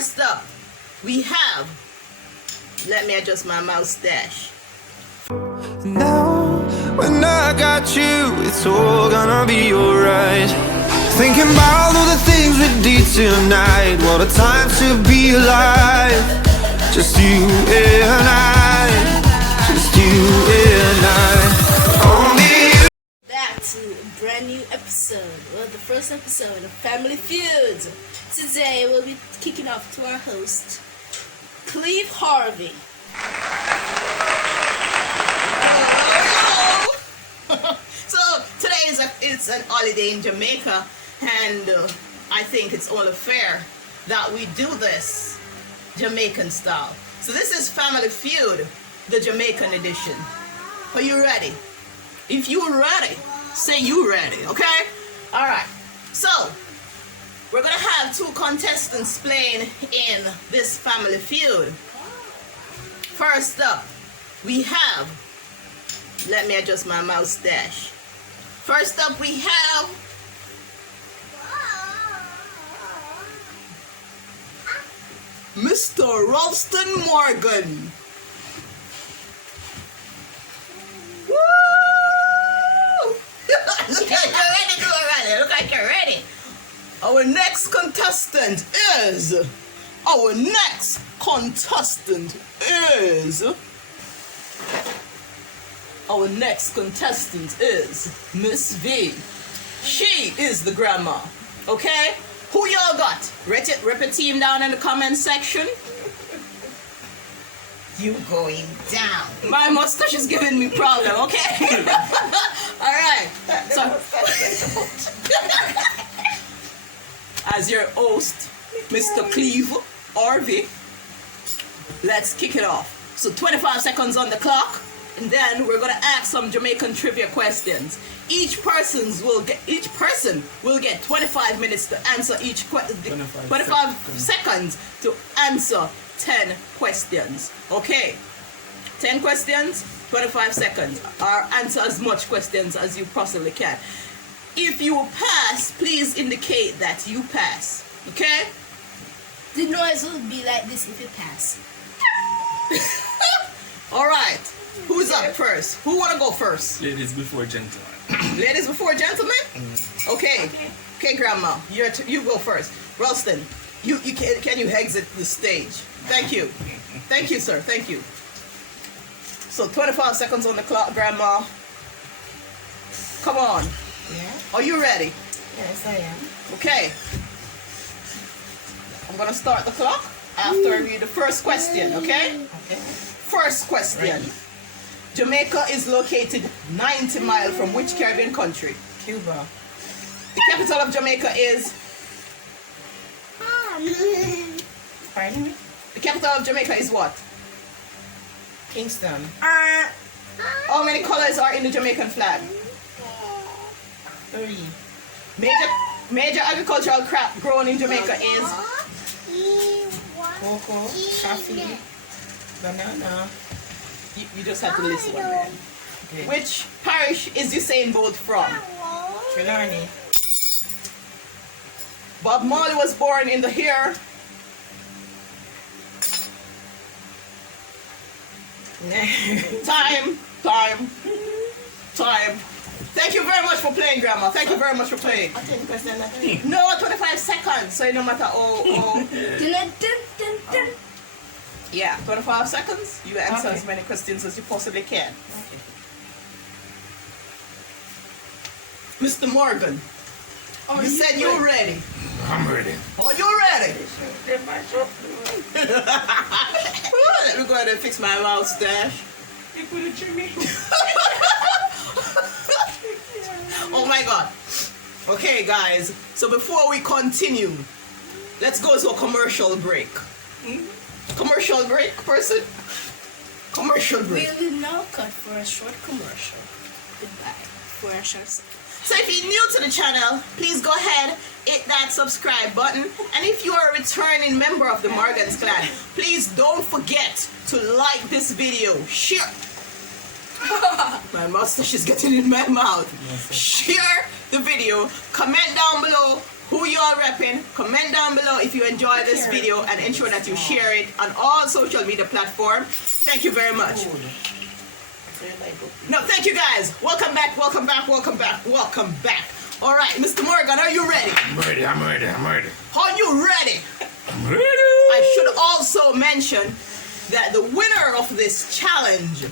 First up, we have, let me adjust my mustache. Now, when I got you, it's all gonna be alright. Thinking about all the things we did tonight. What a time to be alive. Just you and I. Just you and I. Only you. Back to a brand new episode, well, the first episode of Family Feud. Today we'll be kicking off to our host, CLIEVE HARVEY. So today it's an holiday in Jamaica, and I think it's only fair that we do this Jamaican style. So this is Family Feud, the Jamaican edition. Are you ready? If you're ready, say you ready, okay? All right. So we're gonna have two contestants playing in this Family Feud. First up, we have, let me adjust my mustache. First up, we have Mr. Ralston Morgan. Woo! Look like you're ready to go already. Look like you're ready. Our next contestant is Miss V. She is the grandma. Okay? Who y'all got? Rip a team down in the comment section. You going down. My mustache is giving me problem, okay? Alright. So as your host, Mr. CLIEVE HARVEY, let's kick it off. So 25 seconds on the clock, and then we're gonna ask some Jamaican trivia questions. Each person will get 25 minutes to answer 25 seconds to answer 10 questions. Okay, 10 questions, 25 seconds, or answer as much questions as you possibly can. If you pass, please indicate that you pass. Okay? The noise will be like this if you pass. Alright. Who's up first? Who wanna go first? Ladies before gentlemen. Ladies before gentlemen? Okay. Okay, grandma. You go first. Ralston, can you exit the stage? Thank you. Thank you, sir. Thank you. So 25 seconds on the clock, grandma. Come on. Yeah? Are you ready? Yes, I am. Okay. I'm gonna start the clock after I read the first question, okay? Okay. First question. Jamaica is located 90 miles from which Caribbean country? Cuba. The capital of Jamaica is? Pardon me? The capital of Jamaica is what? Kingston. How many colors are in the Jamaican flag? 3. Major agricultural crop grown in Jamaica is? Cocoa. Coffee. Banana. You just have to list one then. Okay. Which parish is Usain Bolt from? Trelawney. Bob Marley was born in the year? Time. Thank you very much for playing, grandma. Thank you very much for playing. 10%. No, 25 seconds, so no matter yeah, 25 seconds. You answer Okay. as many questions as you possibly can. Okay. Mr. Morgan, you said you're ready. I'm ready. Are you ready? Let me go ahead and fix my mustache. Oh my God. Okay, guys. So before we continue, let's go to a commercial break. Commercial break, person? Commercial break. We will now cut for a short commercial. Goodbye. For a short second. So if you're new to the channel, please go ahead, hit that subscribe button. And if you are a returning member of the Morgan's clan, please don't forget to like this video. Share. My mustache is getting in my mouth. Share the video. Comment down below who you are repping. Comment down below if you enjoy this video and ensure that you share it on all social media platforms. Thank you very much. No, thank you guys. Welcome back, welcome back, welcome back, welcome back. All right, Mr. Morgan, are you ready? I'm ready. Are you ready? I'm ready. I should also mention that the winner of this challenge,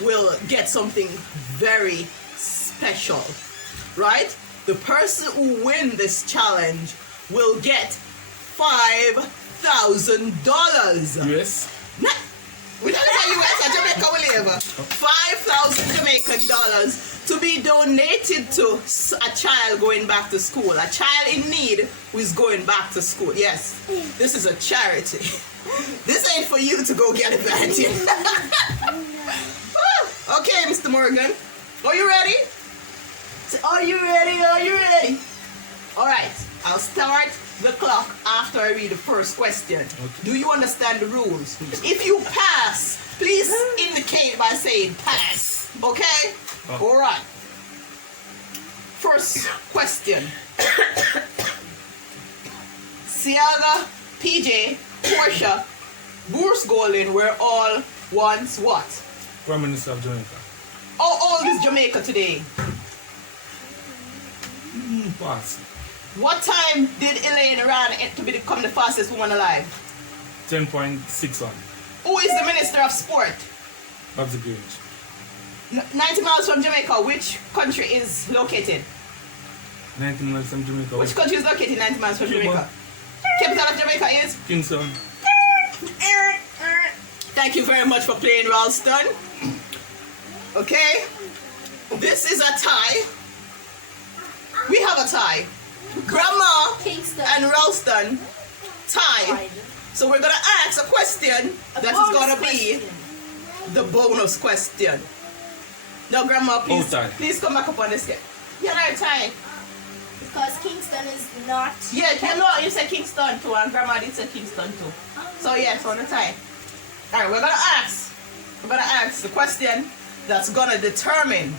will get something very special, right? The person who wins this challenge will get $5,000. Yes. We don't know US or Jamaica will live. 5,000 Jamaican dollars to be donated to a child going back to school. A child in need who is going back to school. Yes, this is a charity. This ain't for you to go get advantage. Okay, Mr. Morgan. Are you ready? Are you ready? Are you ready? All right, I'll start the clock after I read the first question. Okay. Do you understand the rules? If you pass, please indicate by saying pass. Okay? Oh. All right. First question. Siaga, PJ, Portia, Bruce Golden were all once what? Prime Minister of Jamaica. How old is Jamaica today? Pass. What time did Elaine run to become the fastest woman alive? 10.61. Who is the Minister of Sport? Babs Grange. 90 miles from Jamaica, which country is located? 19 miles from Jamaica. Which country is located 90 miles from Cuba. Jamaica? Capital of Jamaica is? Kingston. Thank you very much for playing, Ralston. Okay, this is a tie. We have a tie. Grandma Kingston. and Ralston tie. Right. So we're gonna ask a question that is gonna be the bonus question. Now, Grandma, please, tie. please come back up on this. You're not tie. Because Kingston is not. Yeah, you said Kingston too, and Grandma did say Kingston too. So yes, on the tie. All right, we're gonna ask the question that's gonna determine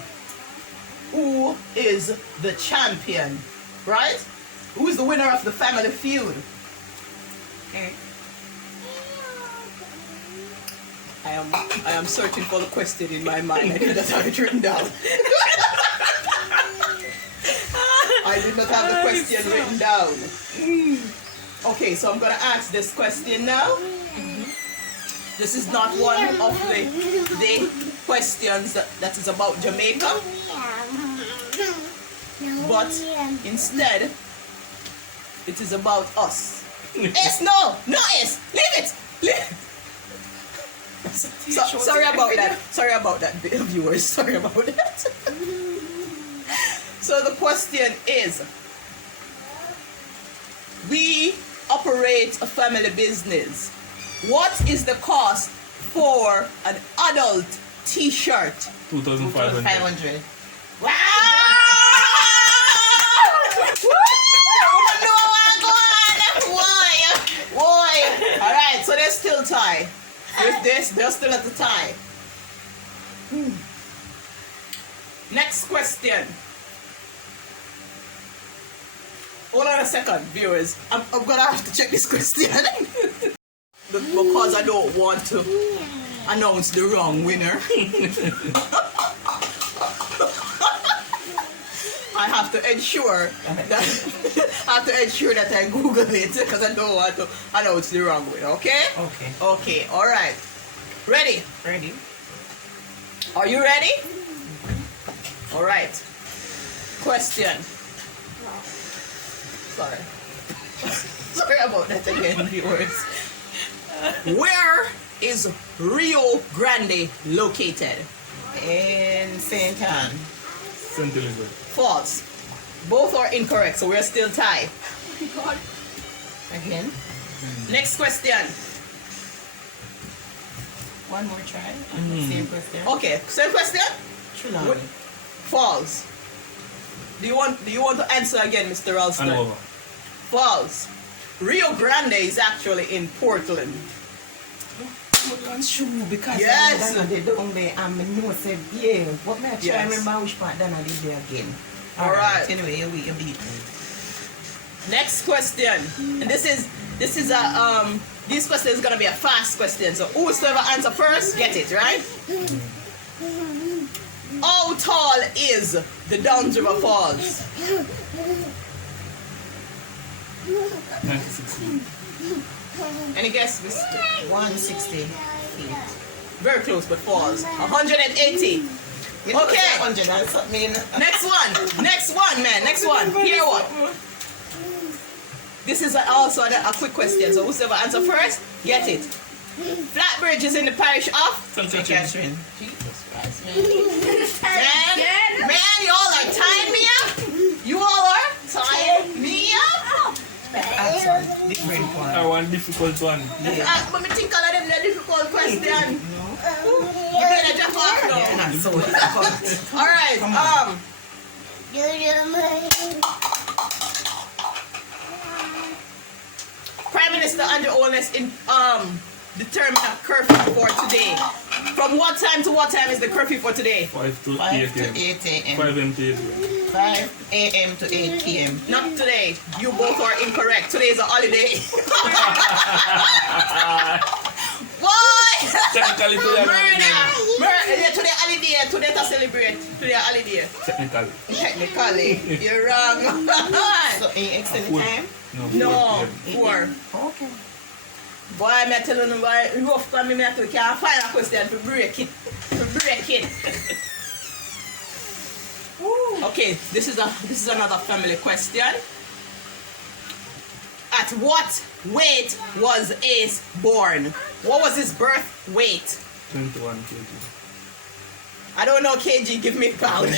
who is the champion, right? Who is the winner of the family feud? I am searching for the question in my mind. I did not have it written down. I did not have the question written down. Okay, so I'm gonna ask this question now. This is not one of the questions that is about Jamaica, but instead it is about us. S, no S, leave it. Sorry about that. Sorry about that, viewers. Sorry about that. So the question is, we operate a family business. What is the cost for an adult t-shirt? 2,500. 500. Wow! Why? Alright, so they're still tie. They're still at the tie. Next question. Hold on a second, viewers. I'm gonna have to check this question. Because I don't want to announce the wrong winner. I have to ensure that I Google it because I don't want to announce the wrong winner. Okay? Okay. Okay. All right. Ready? Ready? Are you ready? All right. Question. Sorry. Sorry about that again, viewers. Where is Rio Grande located? In St. Ann. St. Elizabeth. False. Both are incorrect, so we're still tied. Again. Next question. One more try. Same question. Okay, same question? Trelawney. False. Do you want to answer again, Mr. Ralston? And over. False. Rio Grande is actually in Portland. True, because Yes. Dana did down there and I know said, yeah, what may I try Yes. remember which part Dana did there again. All right. Anyway, you beat me. Next question, and this is a this question is gonna be a fast question. So whosoever answer first, get it right. How tall is the Downs River Falls? 96 feet. Any guess, Miss? 160 feet. Very close, but falls 180. Okay. 100 and something. Next one, man. Next one. Here what? This is also a quick question. So whosoever answer first, get it. Flatbridge is in the parish of. St. St. Catherine. Catherine. Jesus Christ, Man, you all are tying me up. You all are tying me up. Answer. Different one. I want difficult one. But me think all of them the difficult question. You better drop off Yeah, now. not so difficult. All right. Come on. Prime Minister Andrew Holness determined a curfew for today. From what time to what time is the curfew for today? 5 to 5 8 to a.m. 8 a.m. 5 a.m. to 8 a.m. 5 a.m. to 8 p.m. Not today. You both are incorrect. Today is a holiday. Why? Technically, today I'm Yeah, today holiday. Today to celebrate. Today holiday. Technically. Technically, you're wrong. So, in extended Four. time? No, 4 4. Okay. Boy, I'm telling you, boy, rough for me, I can't find a question to break it. Okay, this is another family question. At what weight was Ace born? What was his birth weight? 21 kg. I don't know kg, give me pound.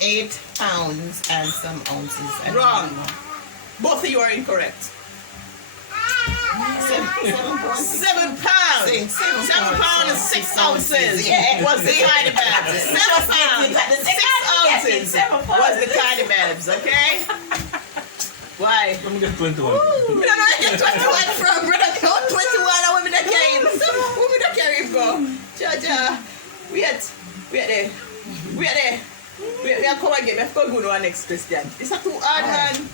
8 pounds and some ounces. I don't Wrong. know. Both of you are incorrect. 7 pounds. 7 pounds. 7 7 pounds and 6 ounces Yeah. was the tiny babs. 7 pounds, 6 ounces was the tiny babs, okay? Why? Let me get 21. We don't know where you get 21 from, brother. No, 21, I want me to carry him. Who me to carry him go? Jaja, we are there. We are come again. Let's go to our next question. It's a too hard, man.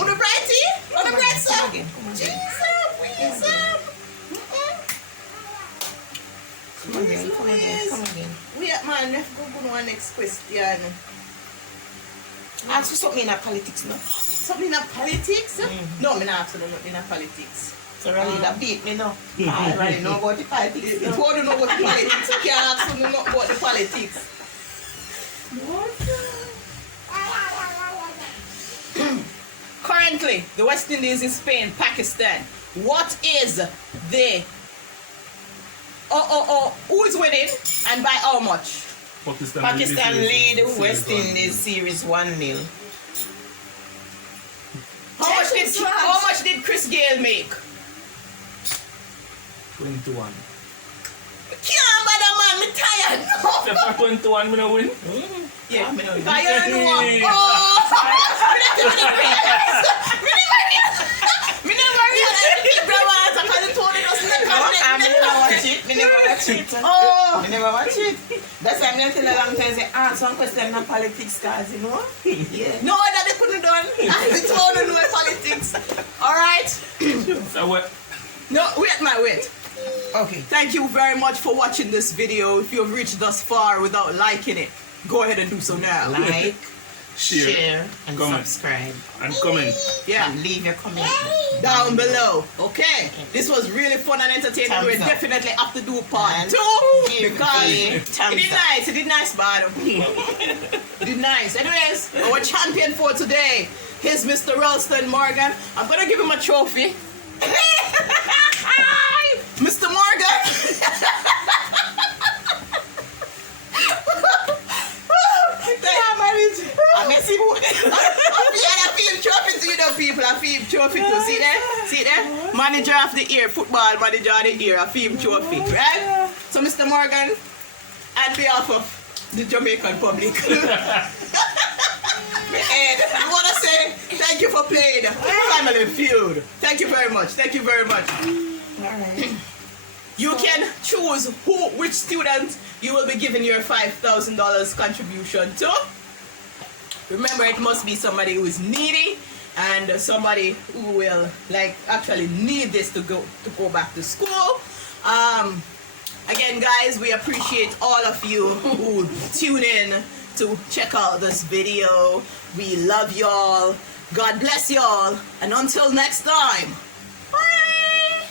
On the brighty? On the bright side? Jesus, please. Come again. Wait, man. Let's go to our next question. Ask for something in politics, no? Something in politics? No, I'm not asking nothing in politics. So really, that beat me, no? I already know about the politics. If you want to know about the politics, you can't ask me not about the politics. Currently, the West Indies is Spain, Pakistan. What is the who is winning and by how much? Pakistan lead West Indies series 1-0. How much did Chris Gale make? 21. Can't bother, man, me tired. No. If I 21, me no win. Yeah, I know. I don't know. Oh, me never realized the big brothers are kind of told us to Me never watch it. Oh. Me never watch it. That's why I'm going to tell a long time, say, answer one question on politics, guys, you know? Yeah. No, that they couldn't done. I told them to do politics. All right. So what? No, wait. Okay. Thank you very much for watching this video. If you've reached thus far without liking it, go ahead and do so now. Like, Share. share, and Comment. subscribe. And comment. Yeah. And leave your comment. Down below. Okay. This was really fun and entertaining. Thumbs We up. definitely have to do part And 2 give because a it thumbs did up. nice. It did nice, bottom. It did nice. Anyways, our champion for today is Mr. Ralston Morgan. I'm gonna give him a trophy. Mr. Morgan. I miss you. Yeah, I feel trophy to you know people. I feel trophy too. See there? Manager of the year, football manager of the year. I feel trophy, right? So, Mr. Morgan, on behalf of the Jamaican public, and I want to say thank you for playing Family Feud. Thank you very much. Thank you very much. Alright. You can choose which student you will be giving your $5,000 contribution to. Remember, it must be somebody who is needy and somebody who will like actually need this to go back to school. Again, guys, we appreciate all of you who tune in to check out this video. We love y'all. God bless y'all. And until next time. Bye.